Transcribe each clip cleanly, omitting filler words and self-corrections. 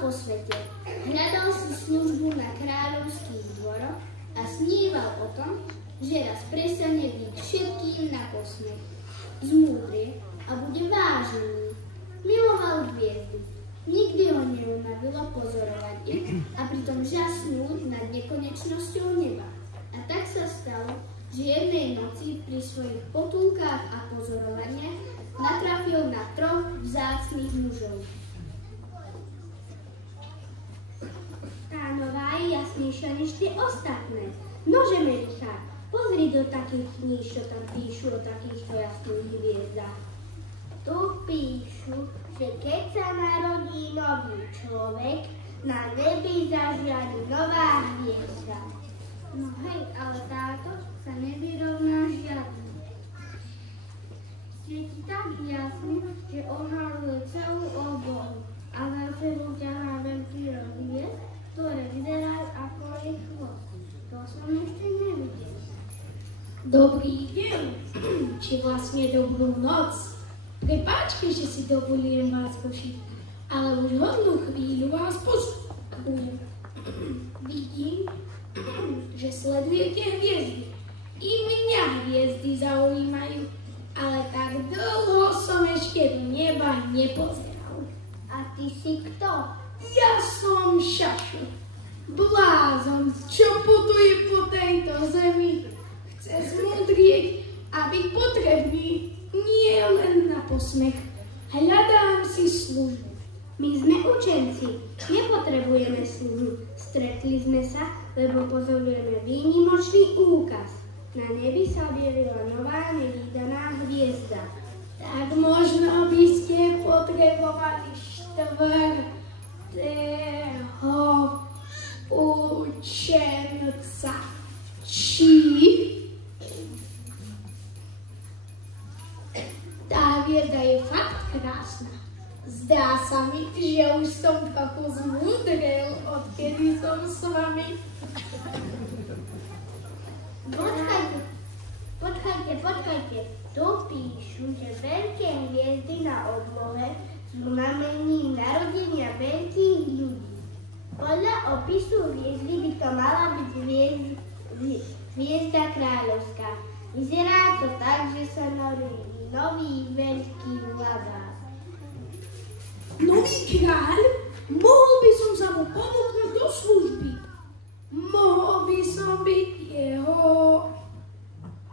po svete. Hľadal si službu na kráľovských dvoroch a sníval o tom, že raz prestane byť všetkým na posmech. Zmúdrie a bude vážený. Miloval hviezdy. Nikdy ho neunavilo pozorovať ich a pritom žasnúť nad nekonečnosťou neba. A tak sa stalo, že jednej noci pri svojich potulkách a pozorovaniach natrafil na 3 vzácnych mužov. Tá nová je jasnejšia než tie ostatné. Nože, Mericha, pozri do takých kníž, čo tam píšu o takýchto jasných hviezdach. Tu píšu, že keď sa narodí nový človek, na nebi zažiari nová hviezda. No hej, ale táto sa nevyrovná žiadne. Svieti tak jasne, že odhaluje celú oblohu a za sebou ťahá veľký rozhviezd, ktoré vyzerajú ako jej chvost. To som ešte nevidel. Dobrý deň, či vlastne dobrú noc. Prepáčte, že si dovolujem vás pošiť, ale už hodnú chvíľu vás poskupujem. Vidím, že sledujete hviezdy. I mňa hviezdy zaujímajú, ale tak dlho som ešte do neba nepozeral. A ty si kto? Ja som Šašo, blázon, čo putuje po tejto zemi. Chce zmúdrieť a byť potrebný. Nie len na posmech. Hľadám si službu. My sme učenci, nepotrebujeme službu. Stretli sme sa, lebo pozorujeme výnimočný úkaz. Na nebi sa objavila nová nevídaná hviezda. Tak možno by ste potrebovali 4. učenca. Či tá hviezda je fakt krásna. Zdá sa mi, že už som trochu zmúdrel, odkedy som s vami. Počkajte. Tu píšu, že veľké hviezdy na oblohe sú znamením narodenia veľkých ľudí. Podľa opisu hviezdy by to mala byť hviezda kráľovská. Vyzerá to tak, že sa narodí nový veľký vladár. Nový kráľ? Mohol by som sa mu ponúknuť do služby. Mohol by som byť jeho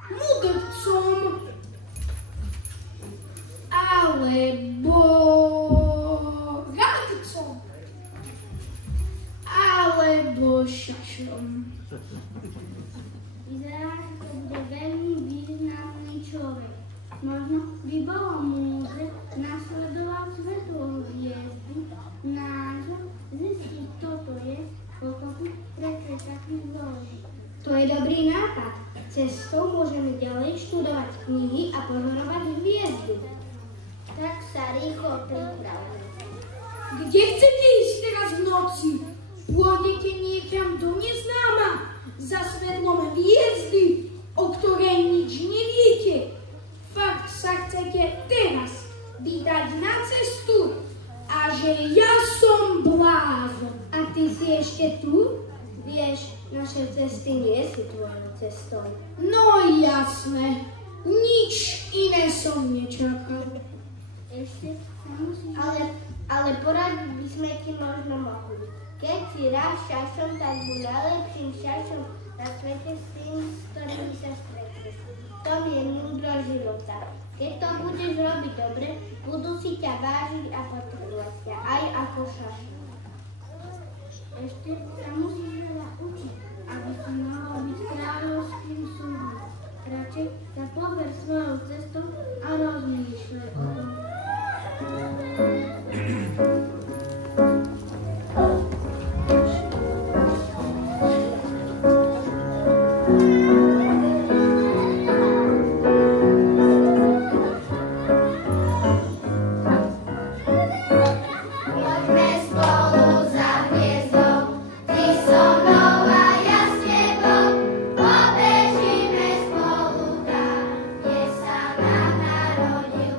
mudrcom. Alebo radcom. Alebo šašom. Vyzerá, že to bude veľmi významný človek. Možno by bolo múdre nasledovať svetlú hviezdu, názor, zistiť, kto to je, pochopiť, prečo je taký zložitý. To je dobrý nápad. Cestou môžeme ďalej študovať knihy a pozorovať hviezdu. Tak sa rýchlo pripravme. Kde chcete ísť teraz v noci? Pôjdete niekam do neznáma? Za svetlom hviezdy, o ktorej nič neviete? Fakt sa chcete teraz vydať na cestu? A že ja som blázon. A ty si ešte tu? Vieš, naše cesty nie sú tvojou cestou. No jasné, nič iné som nečakal. Ešte sa musíš... Ale poradiť by sme ti možno mohli. Keď si raz šašom, tak buď najlepším šašom na svete s tým, s ktorými sa stretneš. To je múdro života. Keď to budeš robiť dobre, budú si ťa vážiť a potrebovať ťa aj ako šašom. Ešte sa musíš veľa učiť, aby si mohol byť kráľovským súdom. Radšej sa pober svojou cestou a rozmýšľaj o tom. Pobežíme spolu tam, kde sa nám narodil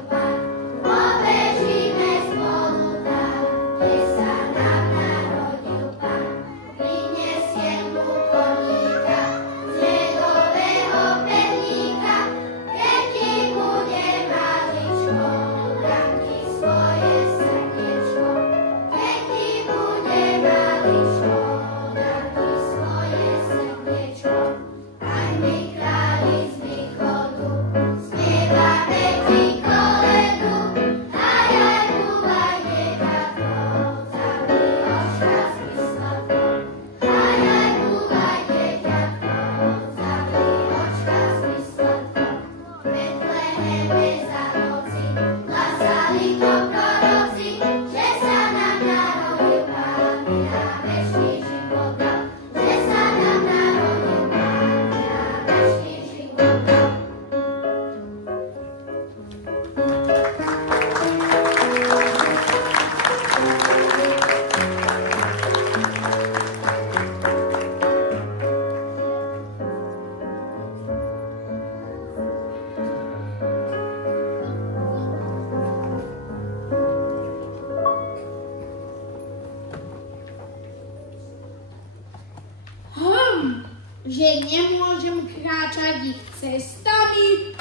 Hej, nemôžem kráčať ich cestami,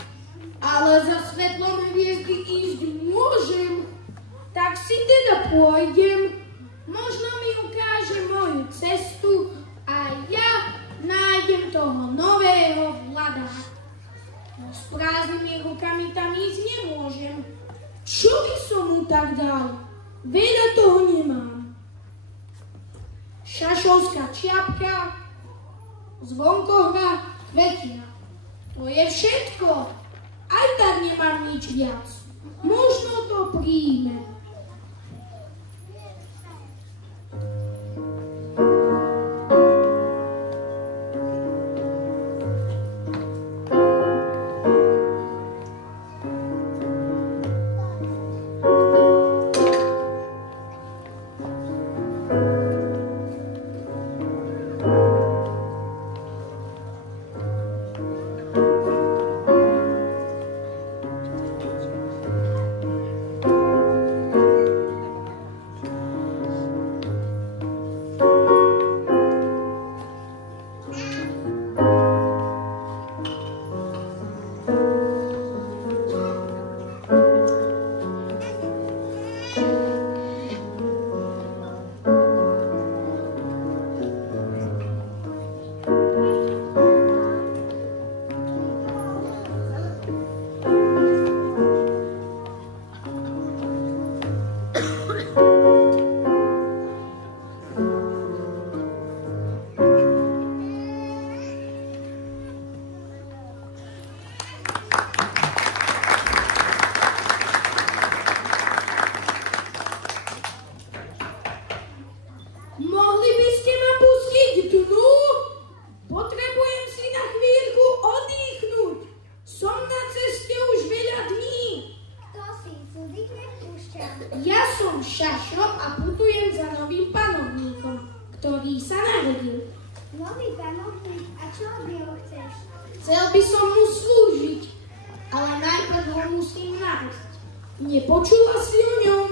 ale za svetlom hviezdy ísť môžem. Tak si teda pôjdem, možno mi ukáže moju cestu a ja nájdem toho nového vladára. No s prázdnymi rukami tam ísť nemôžem. Čo by som mu tak dal? Veľa toho nemám. Šašovská čiapka, zvonkohra, kvetina. To je všetko. Aj tak nemám nič viac. Možno to príjme. Šašo a putujem za novým panovníkom, ktorý sa narodil. Nový panovník? A čo od neho chceš? Chcel by som mu slúžiť, ale najprv ho musím nájsť. Nepočula si o ňom?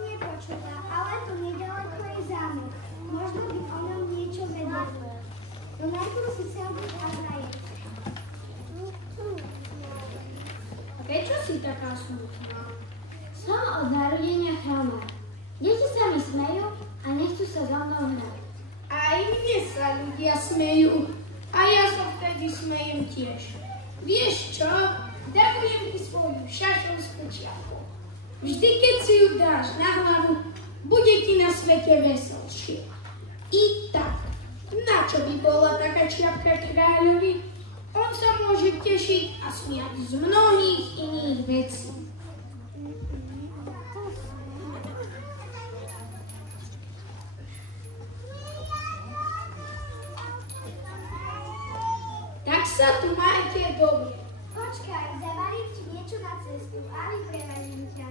Nepočula, ale tu nedaleko je zámek. Možno by o ňom niečo vedel. No najprv si chcel byť Azaje. Prečo si taká smutná? Som od narodenia chromá. Deti sa mi smejú a nechcú sa so mnou hrať. Aj mne sa ľudia smejú a ja sa vtedy smejem tiež. Vieš čo? Darujem ti svoju šašovskú čiapku. Vždy, keď si ju dáš na hlavu, bude ti na svete veselšie. I tak, na čo by bola taká čiapka kráľovi? On sa môže tešiť a smiať z mnohých iných vecí. Tak sa tu majte dobre. Počkaj, zavarím ti niečo na cestu a vyprevedím ťa.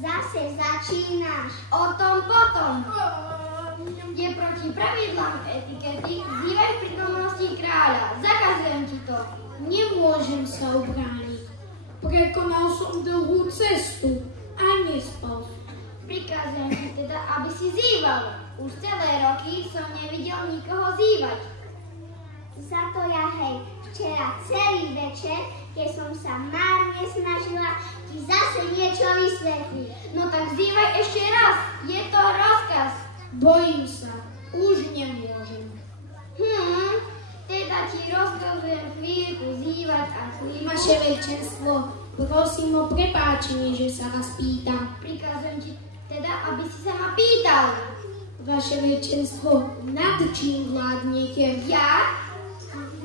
Zase začínaš. O tom potom. Je proti pravidlám etikety vzývať prítomnosti kráľa. Zakazujem ti to. Nemôžem sa ubrániť. Prekonal som dlhú cestu a nespal. Prikazujem ti teda, aby si zýval. Už celé roky som nevidel nikoho zývať. Za to ja hej, včera celý večer, keď som sa márne snažila ti zase niečo vysvetliť. No tak vzývaj ešte raz, je to rozkaz. Bojím sa, už nemôžem. Teda ti rozkazujem chvíľku zývať a chvíľku. Vaše veličenstvo, prosím o prepáčenie, že sa vás pýtam. Prikazujem ti teda, aby si sa ma pýtal. Vaše veličenstvo, nad čím vládnete? Ja?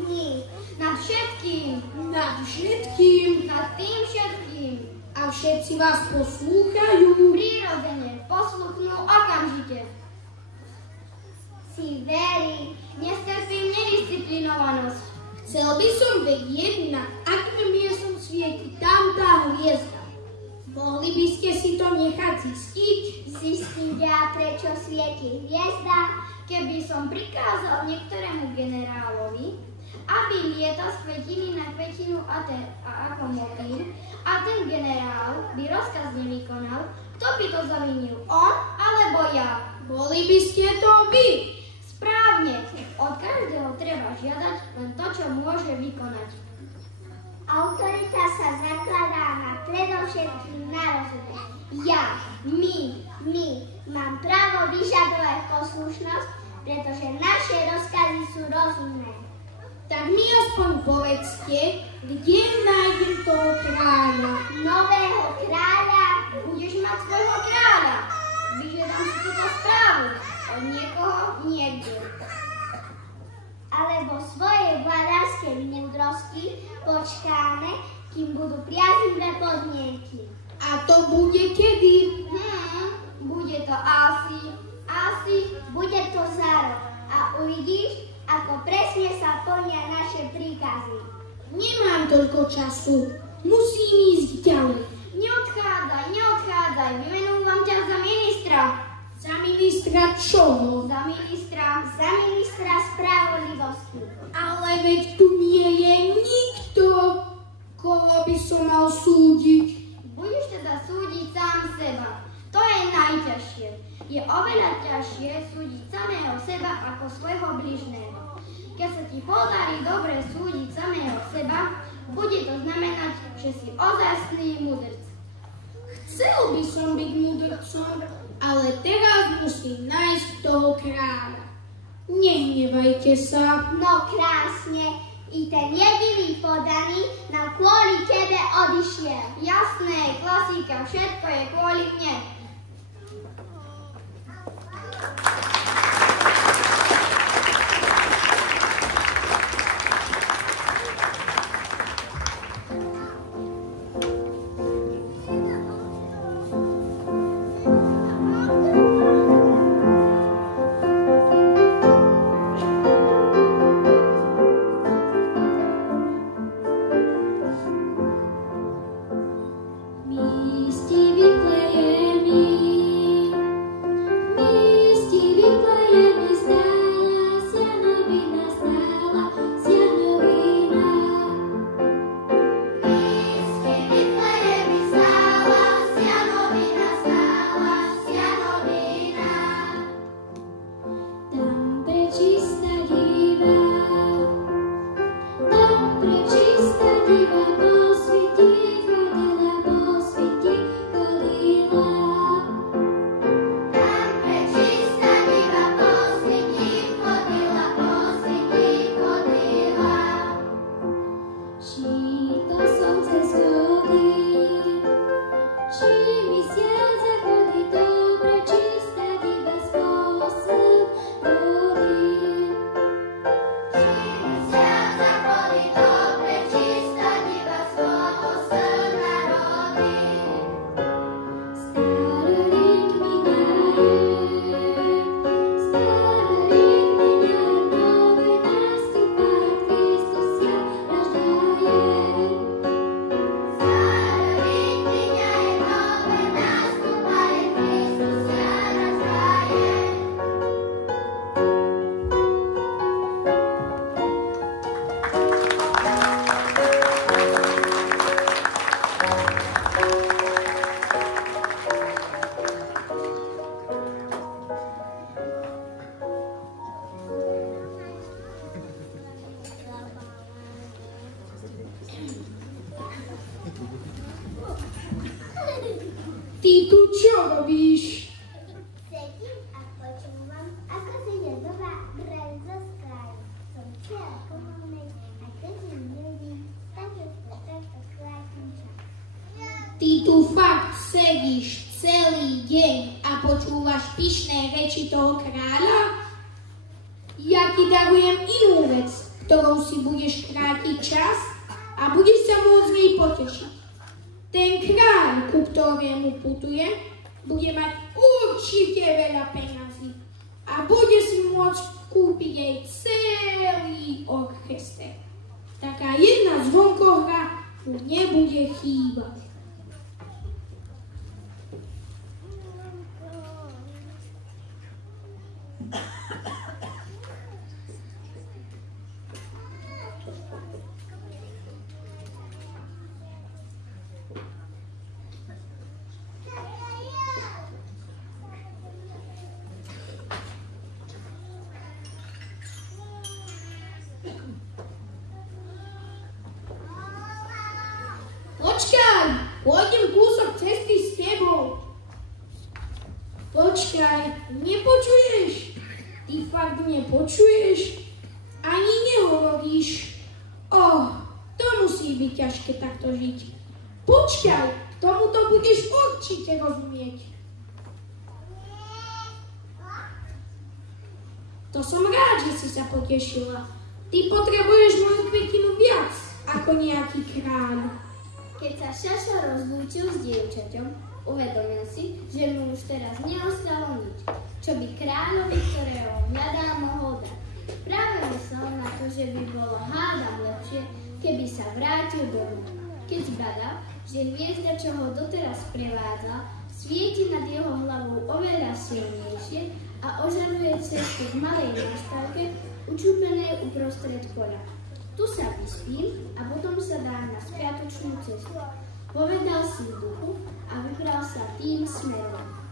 Nie. Nad všetkým. Nad všetkým. Nad tým všetkým. A všetci vás poslúchajú. Prirodzene, posluchnú okamžite. Si verí. Nestrpím nedisciplinovanosť. Chcel by som vedieť, nad akým miestom svieti tam tá hviezda. Mohli by ste si to nechať zistiť? Zistiť, a prečo svieti hviezda? Keby som prikázal niektorému generálovi, aby lietal z kvetiny na kvetinu ako motýl, a ten generál by rozkaz nevykonal, kto by to zavinil? On alebo ja? Boli by ste to vy. Správne. Od každého treba žiadať len to, čo môže vykonať. Autorita sa zakladá na predovšetkým na rozume. Ja, my mám právo vyžadovať poslušnosť, pretože naše rozkazy sú rozumné. Tak mi aspoň povedzte, kde nájdem toho kráľa? Nového kráľa? Budeš mať svojho kráľa. Vyžiadam si túto správu od niekoho niekde. Alebo svojej vládarskej múdrosti počkáme, kým budú priaznivé podmienky. A to bude kedy? Bude to asi, bude to za rok. A uvidíš, ako presne sa plnia naše príkazy. Nemám toľko času. Musím ísť ďalej. Neodchádzaj, vymenúvam ťa za ministra. Za ministra čoho? Za ministra spravodlivosti. Ale veď tu nie je nikto, koho by som mal súdiť. Budeš teda súdiť sám seba. To je najťažšie. Je oveľa ťažšie súdiť samého seba ako svojho bližného. Keď sa ti podarí dobre súdiť samého seba, bude to znamenať, že si ozajstný mudrc. Chcel by som byť mudrcom, ale teraz musím nájsť toho kráľa. Nehnevajte sa. No krásne, i ten jediný podaný nám kvôli tebe odišiel. Jasné, klasika, všetko je kvôli mne. Ty tu čo robíš? Sedím a počúvam, ako si nedobá brzo skráľ. Som celá komolnej a keď mi ľudí, takže sa takto krátim čas. Ty tu fakt sedíš celý deň a počúvaš pyšné reči toho kráľa? Ja ti darujem inú vec, ktorou si budeš krátiť čas a budeš sa môcť v nej potešiť. Ten kráľ, ku ktorému putuje, bude mať určite veľa peňazí a bude si môcť kúpiť aj celý orchester. Taká jedna zvonkohra mu nebude chýbať. Počkaj, pôjdem kúsok cesty s tebou. Počkaj, nepočuješ? Ty fakt nepočuješ? Ani nehovoríš. To musí byť ťažké takto žiť. Počkaj, k tomuto budeš určite rozumieť. To som rád, že si sa potešila. Ty potrebuješ moju kvetinu viac ako nejaký kráľ. Keď sa Šašo rozlúčil s dievčaťom, uvedomil si, že mu už teraz neostalo nič, čo by kráľovi, ktorého hľadá, mohol dať. Práve myslel na to, že by bolo hádam lepšie, keby sa vrátil domov. Keď zbadal, že hviezda, čo ho doteraz prevádzala, svieti nad jeho hlavou oveľa silnejšie a ožaruje cestu v malej nástavke, učúpenej uprostred poľa. Tu sa vyspím a potom sa dá na spiatočnú cestu. Povedal si v duchu a vybral sa tým smerom.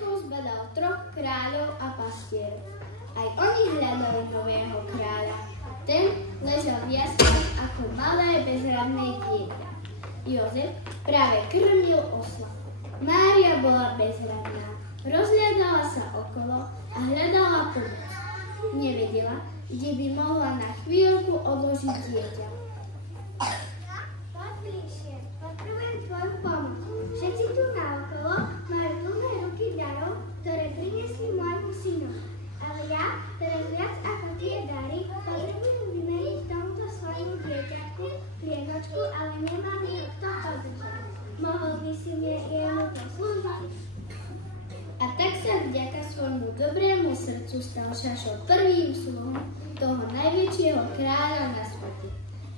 verchov zbadal 3 kráľov a pastierov. Aj oni hľadali nového kráľa. Ten ležal v jasli ako malé bezradné dieťa. Jozef práve krmil osla. Mária bola bezradná. Rozhľadala sa okolo a hľadala pomoc. Nevedela, kde by mohla na chvíľku odložiť dieťa. Poď bližšie, potrebujem tvoju pomoc. Všetci tu naokolo majú plné ruky darov, ktoré priniesli môjmu synovi. Ale ja, teraz viac ako tie dary, potrebujem vymeniť tomuto svojmu dieťatku plienočku, ale nemám ju kto podržať. Mohol by si jemu poslúžiť? A tak sa vďaka svojmu dobrému srdcu stal Šašo prvým sluhom toho najväčšieho kráľa na svete.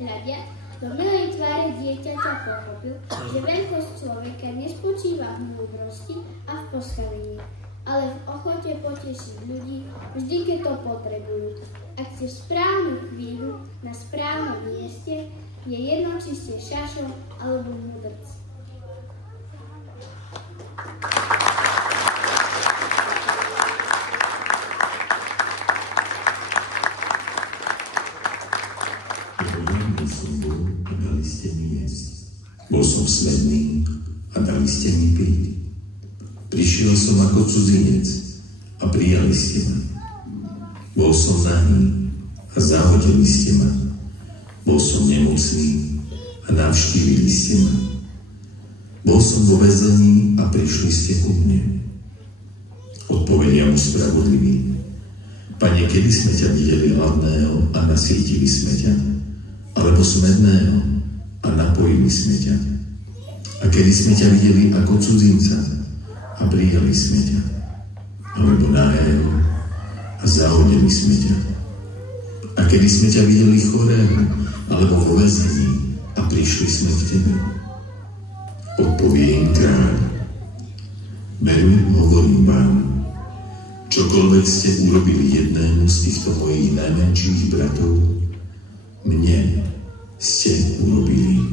Hľadiac do milej tváre dieťaťa pochopil, že veľkosť človeka nespočíva v múdrosti a v postavení, ale v ochote potešiť ľudí vždy, keď to potrebujú. Ak si v správnu chvíľu na správnom mieste, je jedno, či ste Šašo alebo múdrc. Bol som smedný a dali ste mi piť. Prišiel som ako cudzinec a prijali ste ma. Bol som nahý a zahodili ste ma. Bol som nemocný a navštívili ste ma. Bol som vo väzení a prišli ste ku mne. Odpovedia mu spravodlivý: Pane, kedy sme ťa videli hladného a nasýtili sme ťa, alebo smedného a napojili sme ťa? A kedy sme ťa videli ako cudzinca a prijali sme ťa, alebo nahého a zahodili sme ťa? A kedy sme ťa videli chorého alebo vo väzení a prišli sme k tebe? Odpovie im kráľ: Veru, hovorím vám, čokoľvek ste urobili jednému z týchto mojich najmenších bratov, mne ste urobili.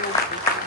Ďakujem.